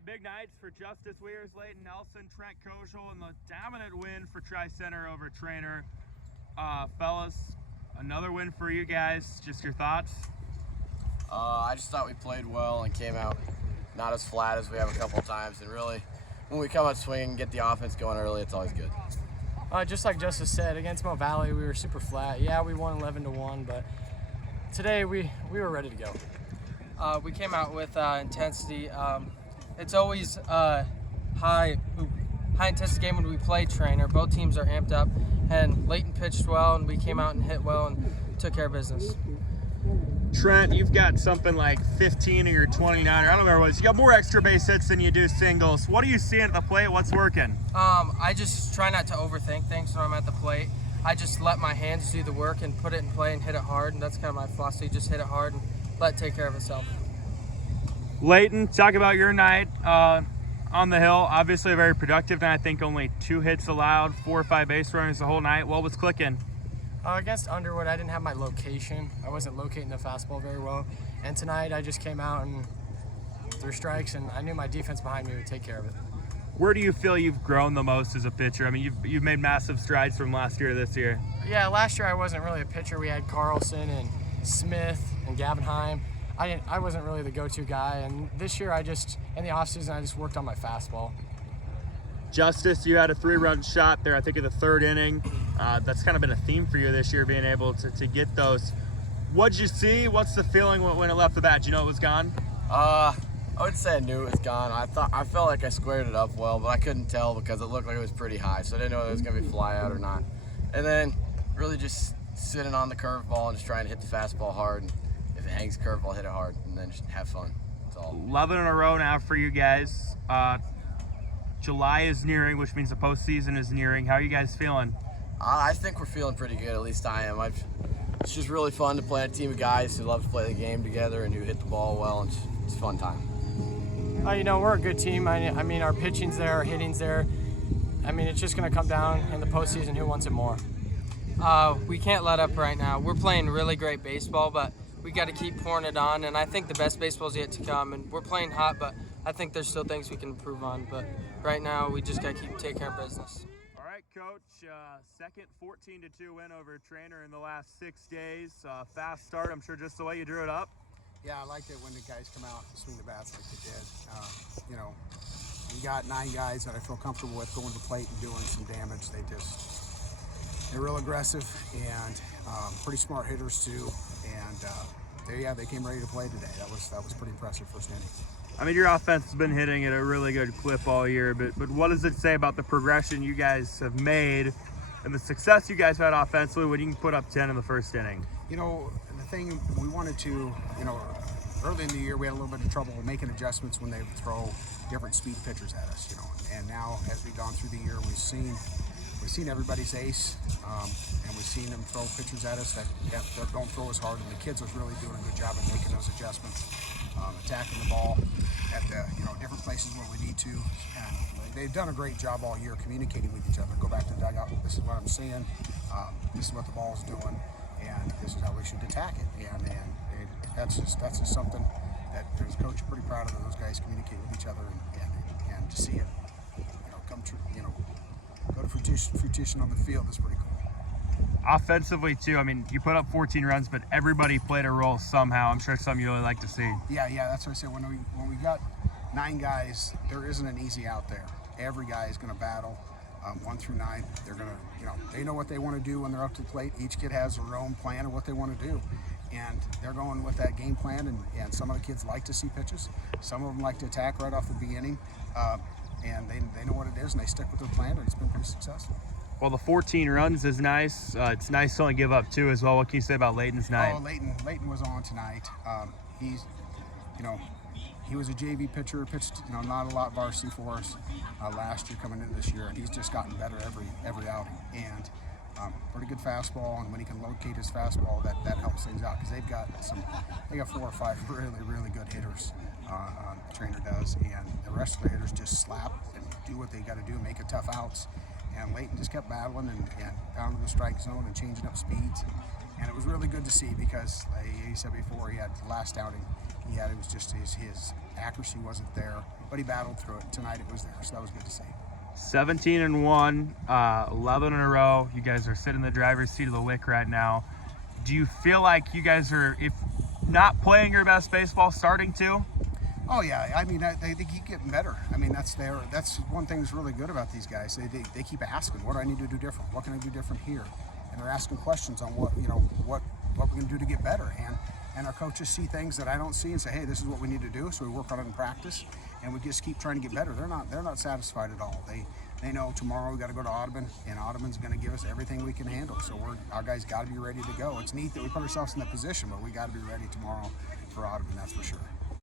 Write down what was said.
right, big nights for Justice Weirs, Leighton Nelson, Trent Koschel, and the dominant win for Tri-Center over Treynor. Fellas, another win for you guys. Just your thoughts? I just thought we played well and came out not as flat as we have a couple of times. And really, when we come out swinging and get the offense going early, it's always good. Just like Justice said, against Mo Valley, we were super flat. Yeah, we won 11-1, but today we were ready to go. We came out with intensity. It's always a high intensity game when we play Treynor. Both teams are amped up, and Leighton pitched well, and we came out and hit well and took care of business. Trent, you've got something like 15 of your 29, or I don't know what it was. You got more extra base hits than you do singles. What are you seeing at the plate? What's working? I just try not to overthink things when I'm at the plate. I just let my hands do the work and put it in play and hit it hard, and that's kind of my philosophy. Just hit it hard and let it take care of itself. Leighton, talk about your night on the hill. Obviously very productive, and I think only 2 hits allowed, 4 or 5 base runners the whole night. What was clicking? Against Underwood, I didn't have my location. I wasn't locating the fastball very well. And tonight, I just came out and threw strikes, and I knew my defense behind me would take care of it. Where do you feel you've grown the most as a pitcher? I mean, you've made massive strides from last year to this year. Yeah, last year I wasn't really a pitcher. We had Carlson and Smith and Gavenheim. I wasn't really the go-to guy, and this year in the offseason, I just worked on my fastball. Justice, you had a 3-run shot there, I think, in the 3rd inning. That's kind of been a theme for you this year, being able to get those. What'd you see? What's the feeling when it left the bat? Did you know it was gone? I would say I knew it was gone. I felt like I squared it up well, but I couldn't tell because it looked like it was pretty high, so I didn't know if it was going to be fly out or not. And then really just sitting on the curveball and just trying to hit the fastball hard. And if it hangs curveball, hit it hard, and then just have fun. That's all. 11 in a row now for you guys. July is nearing, which means the postseason is nearing. How are you guys feeling? I think we're feeling pretty good, at least I am. It's just really fun to play a team of guys who love to play the game together and who hit the ball well, and it's a fun time. We're a good team. I mean, our pitching's there, our hitting's there. I mean, it's just going to come down in the postseason who wants it more. We can't let up right now. We're playing really great baseball, but we got to keep pouring it on, and I think the best baseball is yet to come, and we're playing hot, but I think there's still things we can improve on, but right now we just got to keep taking care of business. All right, Coach, second 14-2 win over Treynor in the last 6 days. Fast start, I'm sure, just the way you drew it up. Yeah, I liked it when the guys come out and swing the bats like they did. We got 9 guys that I feel comfortable with going to the plate and doing some damage. They're real aggressive and pretty smart hitters too. And they came ready to play today. That was pretty impressive first inning. I mean, your offense has been hitting at a really good clip all year, but what does it say about the progression you guys have made and the success you guys had offensively when you can put up 10 in the first inning? The thing we wanted to, early in the year we had a little bit of trouble making adjustments when they would throw different speed pitchers at us, And now as we've gone through the year, we've seen everybody's ace, and we've seen them throw pitchers at us that don't throw as hard, and the kids are really doing a good job of making those adjustments, attacking the ball at the different places where we need to, and they've done a great job all year communicating with each other. Go back to the dugout. This is what I'm seeing. This is what the ball is doing, and this is how we should attack it. And that's just something that as a coach, pretty proud of those guys communicate with each other and to see it, come true. Go to fruition on the field is pretty cool. Offensively too, I mean, you put up 14 runs, but everybody played a role somehow. I'm sure something you really like to see. Yeah, that's what I said. When we got 9 guys, there isn't an easy out there. Every guy is going to battle 1 through 9. They're going to, they know what they want to do when they're up to the plate. Each kid has their own plan of what they want to do, and they're going with that game plan. And some of the kids like to see pitches. Some of them like to attack right off the beginning. And they know what it is, and they stick with their plan, and it's been pretty successful. Well, the 14 runs is nice. It's nice to only give up 2 as well. What can you say about Leighton's night? Oh, Leighton was on tonight. He was a JV pitcher, pitched not a lot varsity for us last year coming into this year, and he's just gotten better every outing. And pretty good fastball, and when he can locate his fastball, that helps things out because they got 4 or 5 really good hitters. Treynor does, and the rest of the hitters just slap and do what they got to do, make it tough outs. And Leighton just kept battling and down to the strike zone and changing up speeds. And it was really good to see because, like he said before, he had the last outing it was just his accuracy wasn't there, but he battled through it. Tonight it was there, so that was good to see. 17-1, 11 in a row. You guys are sitting in the driver's seat of the WIC right now. Do you feel like you guys are, if not playing your best baseball, starting to? Oh yeah, I mean they keep getting better. I mean that's one thing that's really good about these guys. They keep asking, what do I need to do different? What can I do different here? And they're asking questions on what we're going to do to get better. And our coaches see things that I don't see and say, hey, this is what we need to do. So we work on it in practice, and we just keep trying to get better. They're not satisfied at all. They know tomorrow we got to go to Audubon, and Audubon's going to give us everything we can handle. So our guys got to be ready to go. It's neat that we put ourselves in that position, but we got to be ready tomorrow for Audubon. That's for sure.